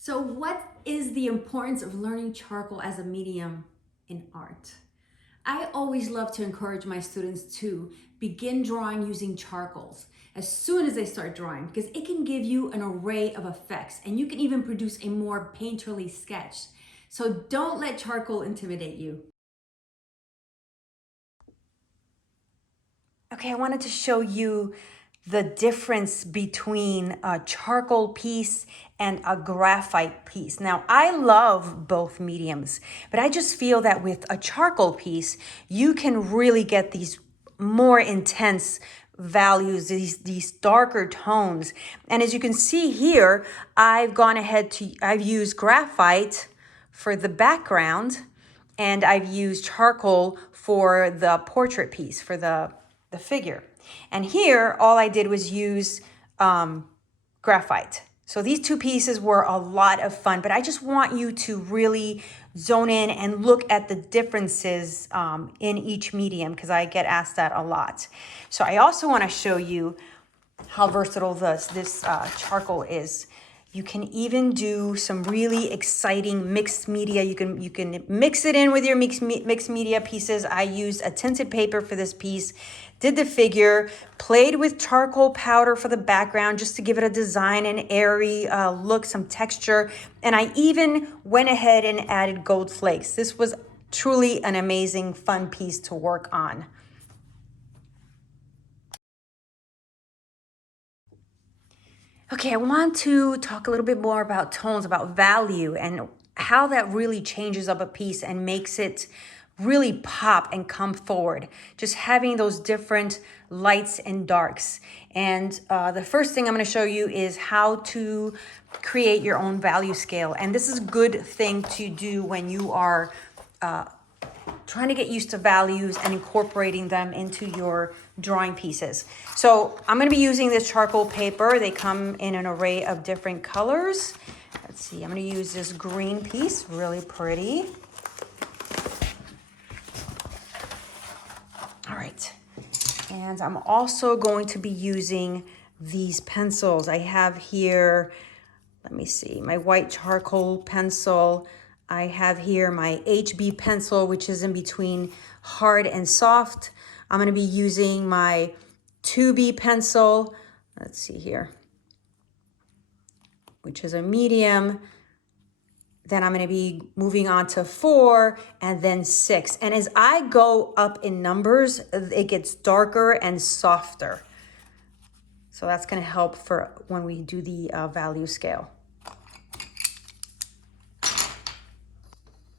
So what is the importance of learning charcoal as a medium in art? I always love to encourage my students to begin drawing using charcoals as soon as they start drawing, because it can give you an array of effects and you can even produce a more painterly sketch. So don't let charcoal intimidate you. Okay, I wanted to show you the difference between a charcoal piece and a graphite piece. Now, I love both mediums, but I just feel that with a charcoal piece, you can really get these more intense values, these darker tones. And as you can see here, I've used graphite for the background, and I've used charcoal for the portrait piece, for the figure. And here, all I did was use graphite. So these two pieces were a lot of fun, but I just want you to really zone in and look at the differences in each medium, because I get asked that a lot. So I also want to show you how versatile this charcoal is. You can even do some really exciting mixed media. You can mix it in with your mixed media pieces. I used a tinted paper for this piece, did the figure, played with charcoal powder for the background just to give it a design, an airy look, some texture. And I even went ahead and added gold flakes. This was truly an amazing, fun piece to work on. Okay, I want to talk a little bit more about tones, about value, and how that really changes up a piece and makes it really pop and come forward. Just having those different lights and darks. And the first thing I'm going to show you is how to create your own value scale. And this is a good thing to do when you are trying to get used to values and incorporating them into your drawing pieces. So I'm going to be using this charcoal paper. They come in an array of different colors. Let's see, I'm going to use this green piece, really pretty. All right. And I'm also going to be using these pencils. I have here, let me see, my white charcoal pencil. I have here my HB pencil, which is in between hard and soft. I'm going to be using my 2B pencil. Let's see here, which is a medium. Then I'm going to be moving on to 4 and then 6. And as I go up in numbers, it gets darker and softer. So that's going to help for when we do the value scale.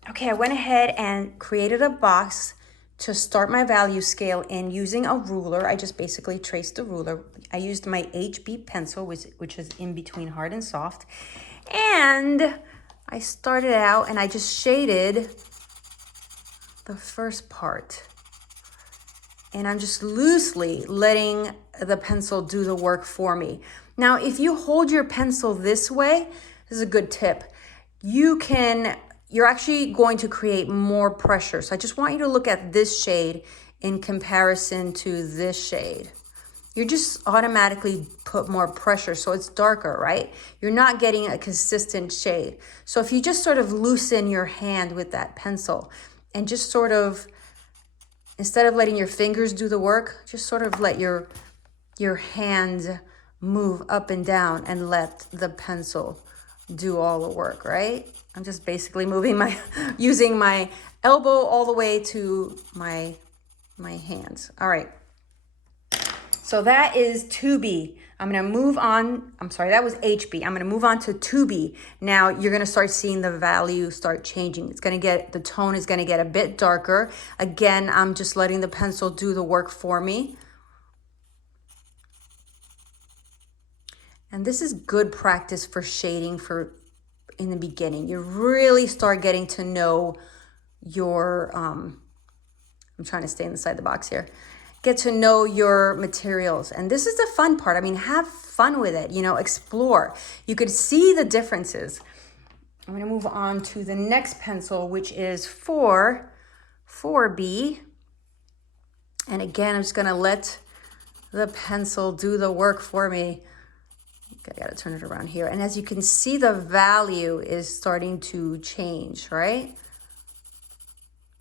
Okay, I went ahead and created a box to start my value scale in using a ruler. I just basically traced the ruler. I used my HB pencil, which is in between hard and soft. And I started out and I just shaded the first part. And I'm just loosely letting the pencil do the work for me. Now, if you hold your pencil this way, this is a good tip. You're actually going to create more pressure. So I just want you to look at this shade in comparison to this shade. You just automatically put more pressure, so it's darker, right? You're not getting a consistent shade. So if you just sort of loosen your hand with that pencil and just sort of, instead of letting your fingers do the work, just sort of let your hand move up and down and let the pencil do all the work, right? I'm just basically using my elbow all the way to my hands. All right. So that is 2B. I'm going to move on. I'm sorry, that was HB. I'm going to move on to 2B. Now you're going to start seeing the value start changing. The tone is going to get a bit darker. Again, I'm just letting the pencil do the work for me. And this is good practice for shading in the beginning. You really start getting to know your, I'm trying to stay inside the box here. Get to know your materials. And this is the fun part. I mean, have fun with it, explore. You could see the differences. I'm gonna move on to the next pencil, which is 4B. And again, I'm just gonna let the pencil do the work for me. I gotta turn it around here. And as you can see, the value is starting to change, right?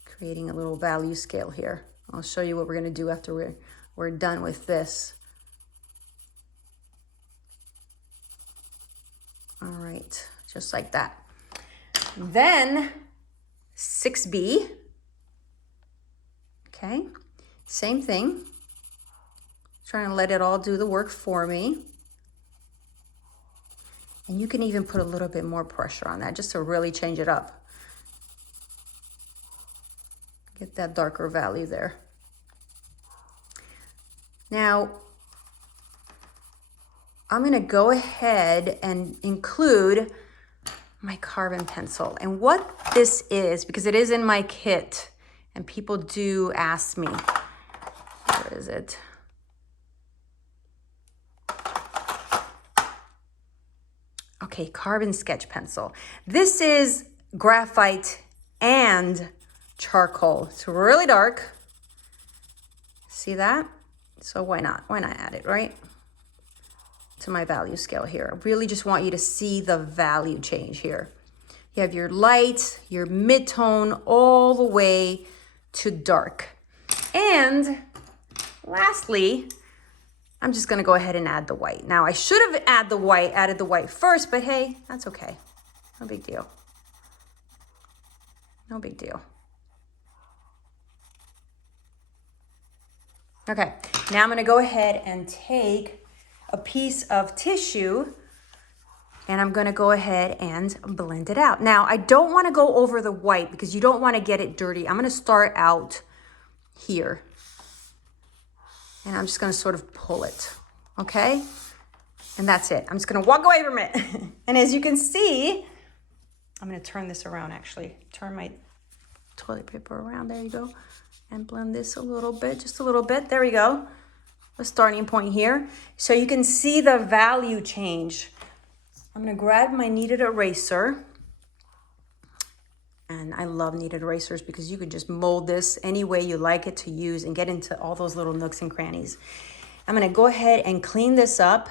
Creating a little value scale here. I'll show you what we're gonna do after we're done with this. All right, just like that. Then 6B, okay, same thing. Trying to let it all do the work for me. And you can even put a little bit more pressure on that just to really change it up. Get that darker value there. Now, I'm gonna go ahead and include my carbon pencil. And what this is, because it is in my kit, and people do ask me, where is it? Okay, carbon sketch pencil. This is graphite and charcoal. It's really dark. See that? So why not? Why not add it, right? To my value scale here. I really just want you to see the value change here. You have your light, your mid-tone, all the way to dark. And lastly, I'm just gonna go ahead and add the white. Now I should have added the white first, but hey, that's okay. No big deal. No big deal. Okay, now I'm gonna go ahead and take a piece of tissue and I'm gonna go ahead and blend it out. Now, I don't wanna go over the white because you don't wanna get it dirty. I'm gonna start out here. And I'm just gonna sort of pull it, okay? And that's it. I'm just gonna walk away from it. And as you can see, I'm gonna turn this around actually. Turn my toilet paper around, there you go. And blend this a little bit, just a little bit. There we go. A starting point here. So you can see the value change. I'm gonna grab my kneaded eraser. And I love kneaded erasers because you could just mold this any way you like it to use and get into all those little nooks and crannies. I'm gonna go ahead and clean this up.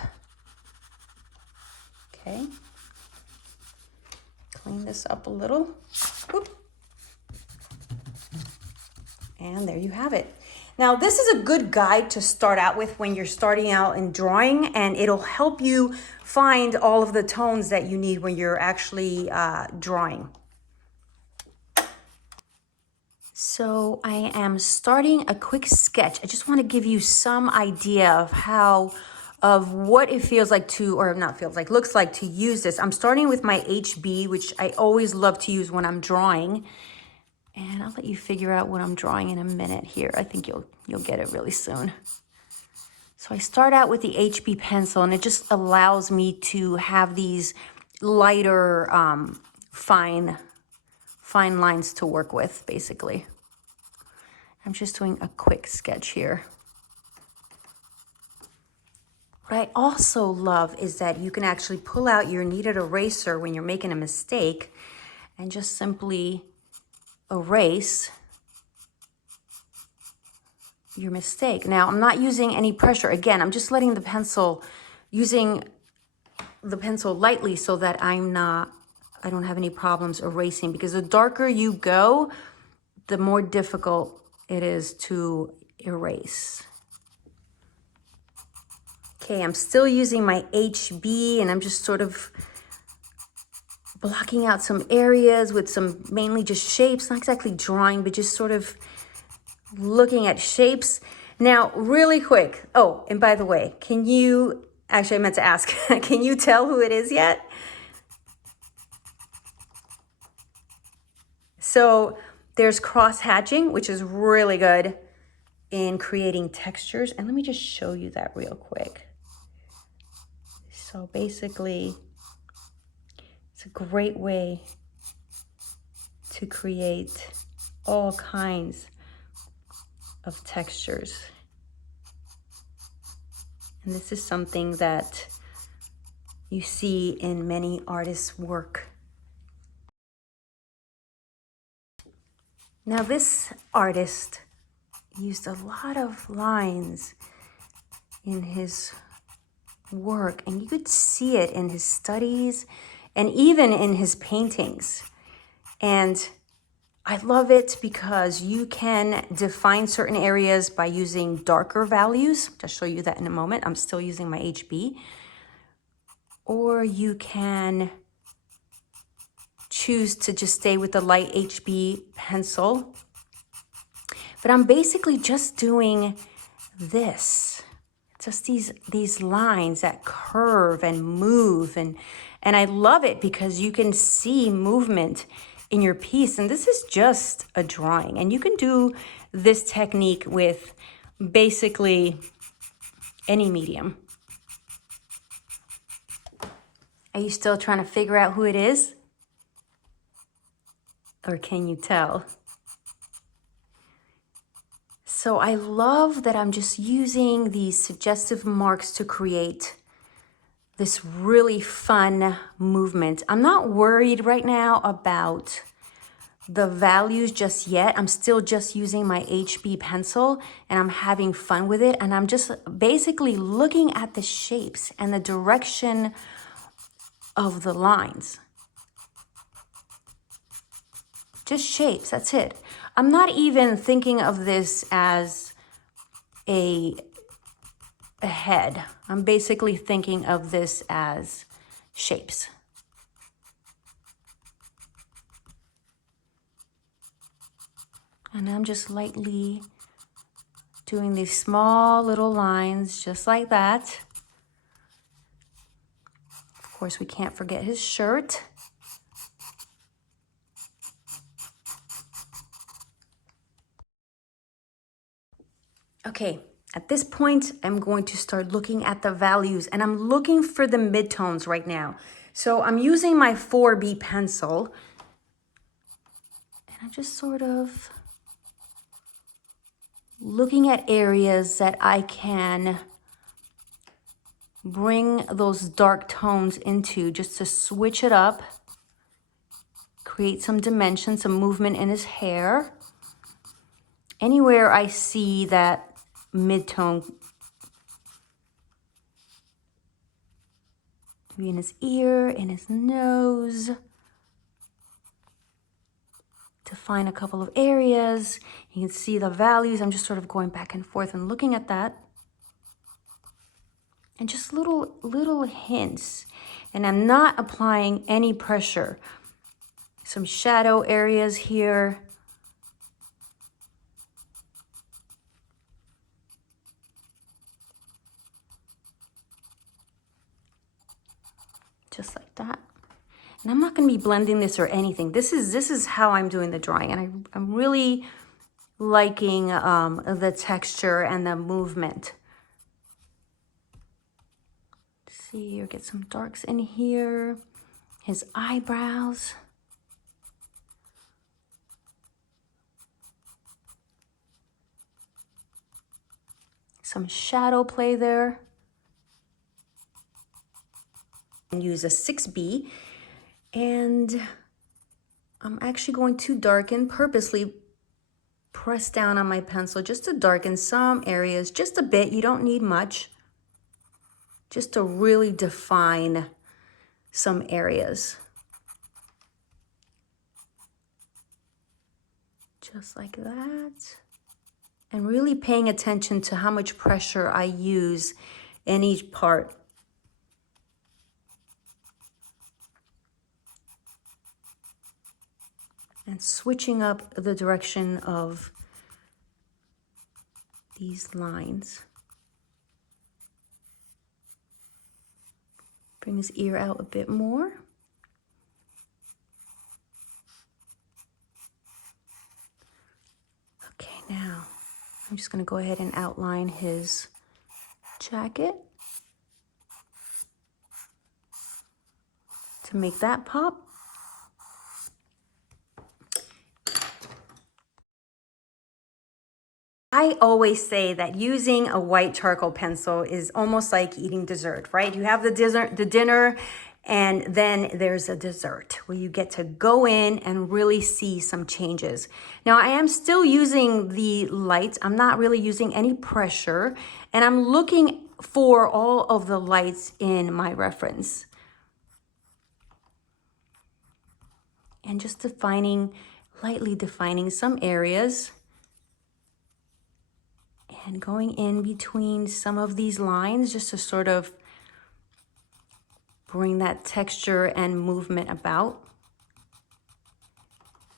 Okay. Clean this up a little. Oop. And there you have it. Now, this is a good guide to start out with when you're starting out in drawing, and it'll help you find all of the tones that you need when you're actually drawing. So I am starting a quick sketch. I just want to give you some idea of what it feels like to, or not feels like, looks like to use this. I'm starting with my HB, which I always love to use when I'm drawing. And I'll let you figure out what I'm drawing in a minute here. I think you'll get it really soon. So I start out with the HB pencil, and it just allows me to have these lighter, fine lines to work with, basically. I'm just doing a quick sketch here. What I also love is that you can actually pull out your kneaded eraser when you're making a mistake and just simply erase your mistake. Now, I'm not using any pressure. Again, I'm just letting the pencil, using the pencil lightly so that I don't have any problems erasing, because the darker you go, the more difficult it is to erase. Okay, I'm still using my HB, and I'm just sort of blocking out some areas with some mainly just shapes, not exactly drawing, but just sort of looking at shapes. Now, really quick. Oh, and by the way, actually I meant to ask, can you tell who it is yet? So there's cross hatching, which is really good in creating textures. And let me just show you that real quick. So basically, it's a great way to create all kinds of textures. And this is something that you see in many artists' work. Now, this artist used a lot of lines in his work, and you could see it in his studies and even in his paintings. And I love it because you can define certain areas by using darker values. I'll show you that in a moment. I'm still using my HB. Or you can choose to just stay with the light HB pencil. But I'm basically just doing this. Just these lines that curve and move. And I love it because you can see movement in your piece. And this is just a drawing. And you can do this technique with basically any medium. Are you still trying to figure out who it is? Or can you tell? So I love that I'm just using these suggestive marks to create this really fun movement. I'm not worried right now about the values just yet. I'm still just using my HB pencil and I'm having fun with it. And I'm just basically looking at the shapes and the direction of the lines. Just shapes, that's it. I'm not even thinking of this as a head. I'm basically thinking of this as shapes. And I'm just lightly doing these small little lines just like that. Of course, we can't forget his shirt. Okay, at this point, I'm going to start looking at the values and I'm looking for the midtones right now. So I'm using my 4B pencil and I'm just sort of looking at areas that I can bring those dark tones into just to switch it up, create some dimension, some movement in his hair. Anywhere I see that mid-tone, maybe in his ear, in his nose, define a couple of areas. You can see the values. I'm just sort of going back and forth and looking at that. And just little hints. And I'm not applying any pressure. Some shadow areas here. Just like that. And I'm not going to be blending this or anything. This is how I'm doing the drawing. And I'm really liking the texture and the movement. See, or get some darks in here. His eyebrows. Some shadow play there. And use a 6B. And I'm actually going to darken, purposely press down on my pencil just to darken some areas, just a bit. You don't need much. Just to really define some areas. Just like that. And really paying attention to how much pressure I use in each part. And switching up the direction of these lines. Bring his ear out a bit more. Okay, now I'm just going to go ahead and outline his jacket to make that pop. I always say that using a white charcoal pencil is almost like eating dessert, right? You have the dinner, and then there's a dessert where you get to go in and really see some changes. Now, I am still using the lights. I'm not really using any pressure, and I'm looking for all of the lights in my reference. And just lightly defining some areas and going in between some of these lines just to sort of bring that texture and movement about.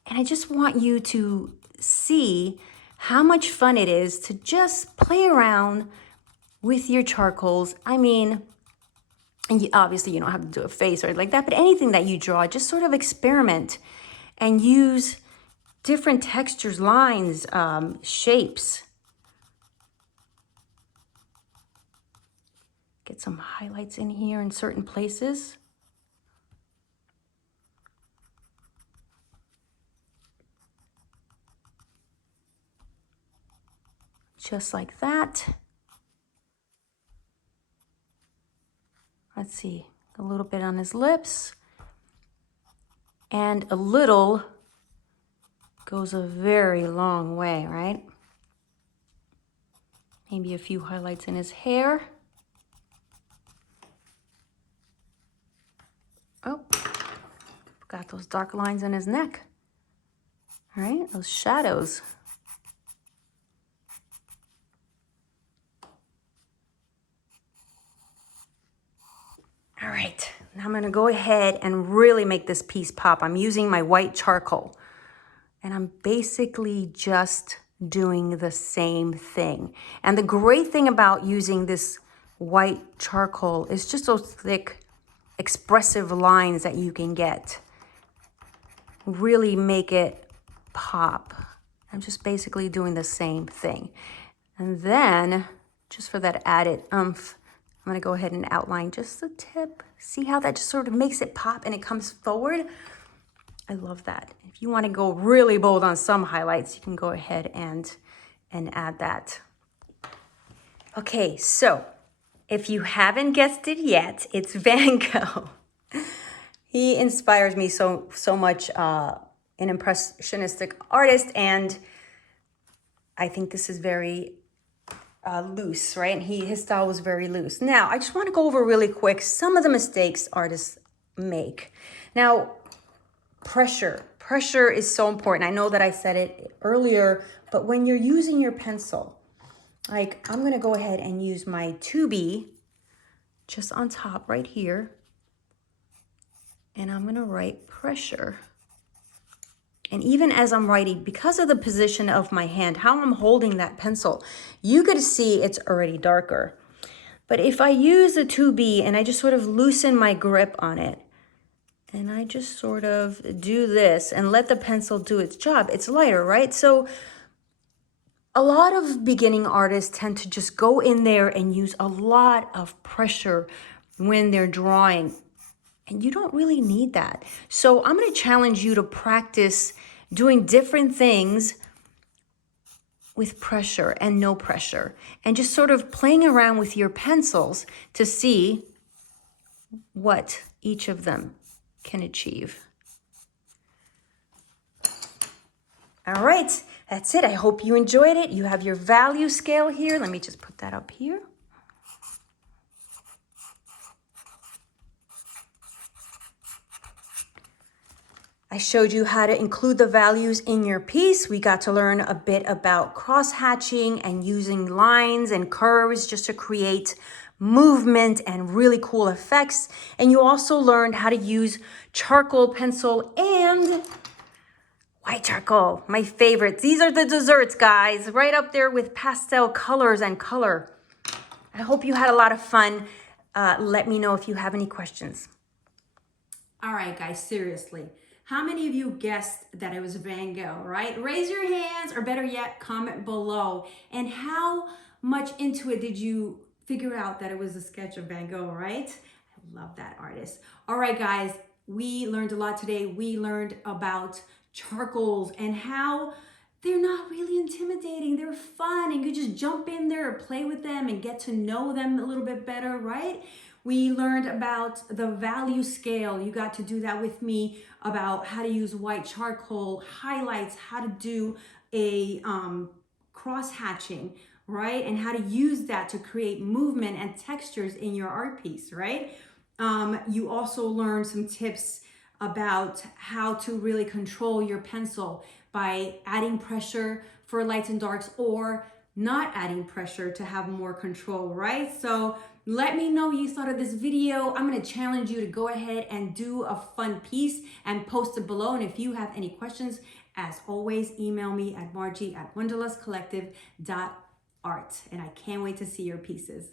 And I just want you to see how much fun it is to just play around with your charcoals. I mean, and obviously you don't have to do a face or like that, but anything that you draw, just sort of experiment and use different textures, lines, shapes. Get some highlights in here in certain places. Just like that. Let's see, a little bit on his lips. And a little goes a very long way, right? Maybe a few highlights in his hair. Oh, got those dark lines in his neck. All right, those shadows. All right, now I'm gonna go ahead and really make this piece pop. I'm using my white charcoal and I'm basically just doing the same thing. And the great thing about using this white charcoal is just those thick, expressive lines that you can get. Really make it pop. I'm just basically doing the same thing. And then, just for that added oomph, I'm gonna go ahead and outline just the tip. See how that just sort of makes it pop and it comes forward? I love that. If you wanna go really bold on some highlights, you can go ahead and add that. Okay, so if you haven't guessed it yet, it's Van Gogh. He inspires me so much, an impressionistic artist, and I think this is very loose, right? And his style was very loose. Now, I just want to go over really quick some of the mistakes artists make. Now, pressure. Pressure is so important. I know that I said it earlier, but when you're using your pencil, like I'm going to go ahead and use my 2B just on top right here. And I'm going to write pressure. And even as I'm writing, because of the position of my hand, how I'm holding that pencil, you could see it's already darker. But if I use a 2B and I just sort of loosen my grip on it, and I just sort of do this and let the pencil do its job, it's lighter, right? So a lot of beginning artists tend to just go in there and use a lot of pressure when they're drawing. And you don't really need that. So I'm going to challenge you to practice doing different things with pressure and no pressure, and just sort of playing around with your pencils to see what each of them can achieve. All right, that's it. I hope you enjoyed it. You have your value scale here. Let me just put that up here. I showed you how to include the values in your piece. We got to learn a bit about cross-hatching and using lines and curves just to create movement and really cool effects. And you also learned how to use charcoal pencil and white charcoal, my favorite. These are the desserts, guys, right up there with pastel colors and color. I hope you had a lot of fun. Let me know if you have any questions. All right, guys, seriously. How many of you guessed that it was Van Gogh, right? Raise your hands, or better yet, comment below. And how much into it did you figure out that it was a sketch of Van Gogh, right? I love that artist. All right, guys, we learned a lot today. We learned about charcoals and how they're not really intimidating. They're fun, and you just jump in there or play with them and get to know them a little bit better, right? We learned about the value scale. You got to do that with me, about how to use white charcoal, highlights, how to do a cross-hatching, right? And how to use that to create movement and textures in your art piece, right? You also learn some tips about how to really control your pencil by adding pressure for lights and darks or not adding pressure to have more control, right? So let me know what you thought of this video. I'm gonna challenge you to go ahead and do a fun piece and post it below. And if you have any questions, as always, email me at margie@wanderlustcollective.art. And I can't wait to see your pieces.